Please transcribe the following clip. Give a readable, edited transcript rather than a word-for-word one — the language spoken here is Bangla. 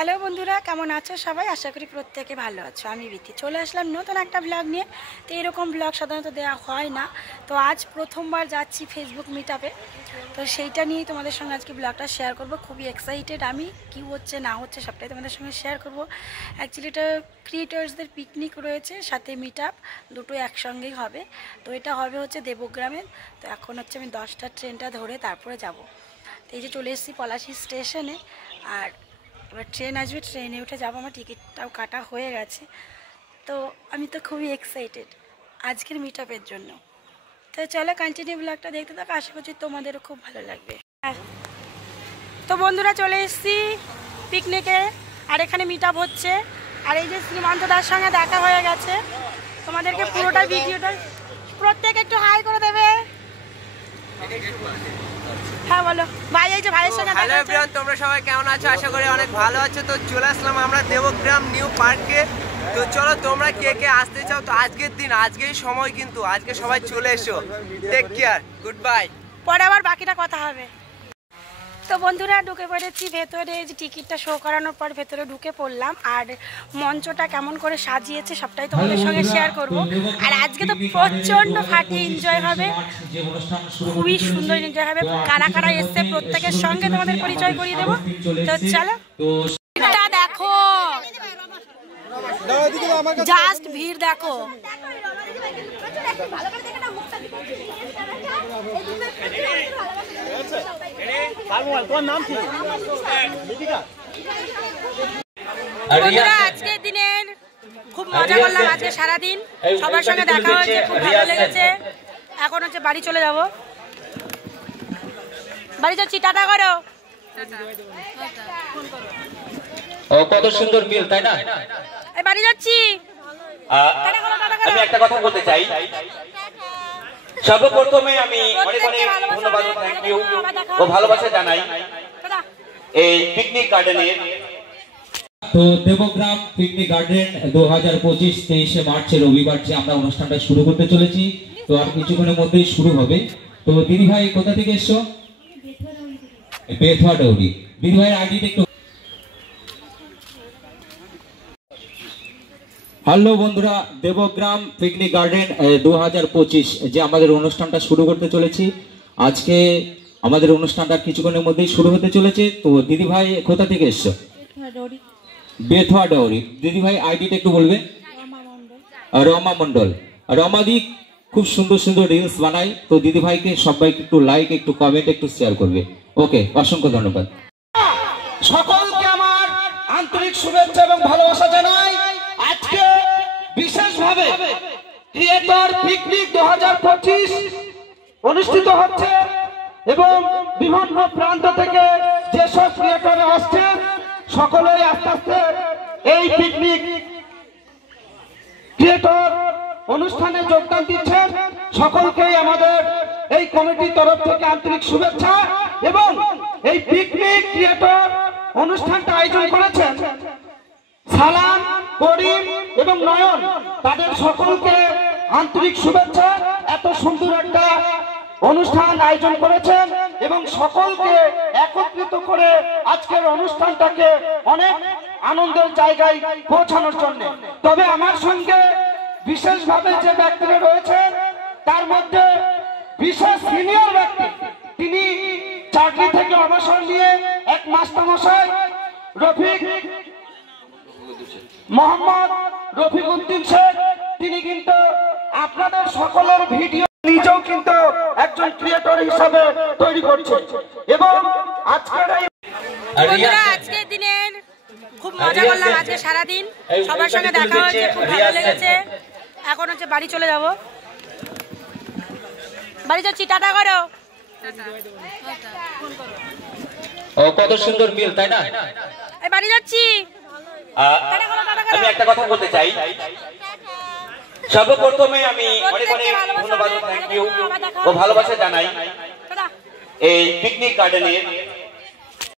হ্যালো বন্ধুরা, কেমন আছো সবাই? আশা করি প্রত্যেকে ভালো আছো। আমি বিথি চলে আসলাম নতুন একটা ব্লগ নিয়ে। তো এরকম ব্লগ সাধারণত দেওয়া হয় না, তো আজ প্রথমবার যাচ্ছি ফেসবুক মিটআপে। তো সেইটা নিয়েই তোমাদের সঙ্গে আজকে ব্লগটা শেয়ার করব। খুবই এক্সাইটেড আমি, কি হচ্ছে না হচ্ছে সবটাই তোমাদের সঙ্গে শেয়ার করব। অ্যাকচুয়ালি এটা ক্রিয়েটার্সদের পিকনিক রয়েছে, সাথে মিটআপ দুটো একসঙ্গেই হবে। তো এটা হবে হচ্ছে দেবগ্রামের। তো এখন হচ্ছে আমি 10টার ট্রেনটা ধরে তারপরে যাব। তো এই যে চলে এসেছি পলাশী স্টেশনে, আর এবার ট্রেন আসবে, ট্রেনে উঠে যাবো। আমার টিকিটটাও কাটা হয়ে গেছে। তো আমি তো খুবই এক্সাইটেড আজকের মিটআপের জন্য। তো চলো কন্টিনিউ ব্লগটা দেখতে থাকো, আশা করছি তোমাদেরও খুব ভালো লাগবে। তো বন্ধুরা চলে এসেছি পিকনিকে, আর এখানে মিটআপ হচ্ছে। আর এই যে শ্রীমন্ত দার সঙ্গে দেখা হয়ে গেছে। তোমাদেরকে পুরোটা ভিডিওটা প্রত্যেকে একটু হাই করে দেবে। হ্যাঁ বলো ভাই, এই যে ভাইয়ের সঙ্গে হ্যালো এভরিওয়ান, তোমরা সবাই কেমন আছো? আশা করি অনেক ভালো আছো। তো চলে আসলাম আমরা দেবগ্রাম নিউ পার্কে। তো চলো তোমরা কে কে আসতে চাও, তো আজকের দিন, আজকেই সময়, কিন্তু আজকে সবাই চলে এসো। Take care, good bye. পরে আবার বাকিটা কথা হবে। তো বন্ধুরা ঢুকে পড়েছি ভেতরে। যে টিকিটটা শো করানোর পর ভেতরে ঢুকে পড়লাম, আর মঞ্চটা কেমন করে সাজিয়েছে সবটাই তোমাদের সঙ্গে শেয়ার করব। আর আজকে তো প্রচণ্ড ফাটিয়ে এনজয় হবে, খুবই সুন্দর এনজয় হবে। কারা কারা এসছে প্রত্যেকের সঙ্গে তোমাদের পরিচয় করিয়ে দেবো। তো চলো দেখো, জাস্ট ভিড় দেখো। আজকের দিনের খুব মজা করলাম, আজকে সারাদিন সবার সঙ্গে দেখা হয়েছে, খুব ভালো লেগেছে। এখন হচ্ছে বাড়ি চলে যাব, বাড়ি যাচ্ছি, টাটা করো। কত সুন্দর মিল, তাই না? এই বাড়ি যাচ্ছি। আমি একটা কথা বলতে চাই। সর্বপ্রথমে আমি অনেক অনেক ধন্যবাদ ও থ্যাংক ইউ ও ভালোবাসা জানাই এই পিকনিক গার্ডেনের। তো দেবগ্রাম পিকনিক গার্ডেন 2025 23শে মার্চ রবিবার যে আমরা অনুষ্ঠানটা শুরু করতে চলেছি। তো আর কিছুক্ষণের মধ্যেই শুরু হবে। তো দিদি ভাই কোথা থেকে এসছো? বেথুয়া ডৌরি। দিদি ভাইয়ের আইডিটা একটু। হ্যালো বন্ধুরা, দেবগ্রাম পিকনিক গার্ডেন 2025 যে আমাদের অনুষ্ঠানটা শুরু করতে চলেছি। আজকে আমাদের অনুষ্ঠানটা কিছুক্ষণের মধ্যেই শুরু হতে চলেছে। তো দিদি ভাই কোথা থেকে এসছো? বেথুয়া ডৌরি। দিদি ভাই আইডিটা একটু বলবে। রমা মন্ডল। রমাদি খুব সুন্দর সুন্দর রিলস বানায়। তো দিদি ভাইকে সবাইকে একটু লাইক, একটু কমেন্ট, একটু শেয়ার করবে। ওকে, অসংখ্য ধন্যবাদ। সকলকে আমার আন্তরিক শুভেচ্ছা এবং ভালোবাসা জানাই। আজকে বিশেষভাবে ক্রিয়েটর পিকনিক 2025 অনুষ্ঠিত হচ্ছে এবং বিভিন্ন প্রান্ত থেকে যেসব ক্রিয়েটর আসছে সকলেই আস্তে আস্তে এই পিকনিক ক্রিয়েটর অনুষ্ঠানে যোগদান দিচ্ছেন। সকলকেই আমাদের এই কমিটির তরফ থেকে আন্তরিক শুভেচ্ছা। এবং এই পিকনিক ক্রিয়েটর অনুষ্ঠানটা আয়োজন করেছেন সালাম, করিম এবং নয়ন, তাদের সকলকে আন্তরিক শুভেচ্ছা। এত সুন্দর একটা অনুষ্ঠান আয়োজন করেছেন এবং সকলকে একত্রিত করে আজকের অনুষ্ঠানটাকে অনেক আনন্দের জায়গায় পৌঁছানোর জন্য। তবে আমার সঙ্গে বিশেষভাবে যে ব্যক্তিরা রয়েছেন তার মধ্যে বিশেষ সিনিয়র ব্যক্তি, তিনি চাকরি থেকে অবসর নিয়ে এক মাস্টারমশাই রফিক মোহাম্মদ রফিকুদ্দিন শেখ, তিনি কিন্তু আপনাদের সকলের ভিডিও নিজেও কিন্তু একজন ক্রিয়েটর হিসাবে তৈরি করছে। এবং আজকের এই আজকের দিনের খুব মজা করলাম, আজকে সারাদিন সবার সঙ্গে দেখা হয়েছে, খুব ভালো লেগেছে। এখন হচ্ছে বাড়ি চলে যাব, বাড়ি যাচ্ছি, টাটা করো। কত সুন্দর মিল, তাই না? এই বাড়ি যাচ্ছি। আমি একটা কথা বলতে চাই। সর্বপ্রথমে আমি অনেক অনেক ধন্যবাদ ও থ্যাংক ইউ ও ভালোবাসা জানাই এই পিকনিক গার্ডেনের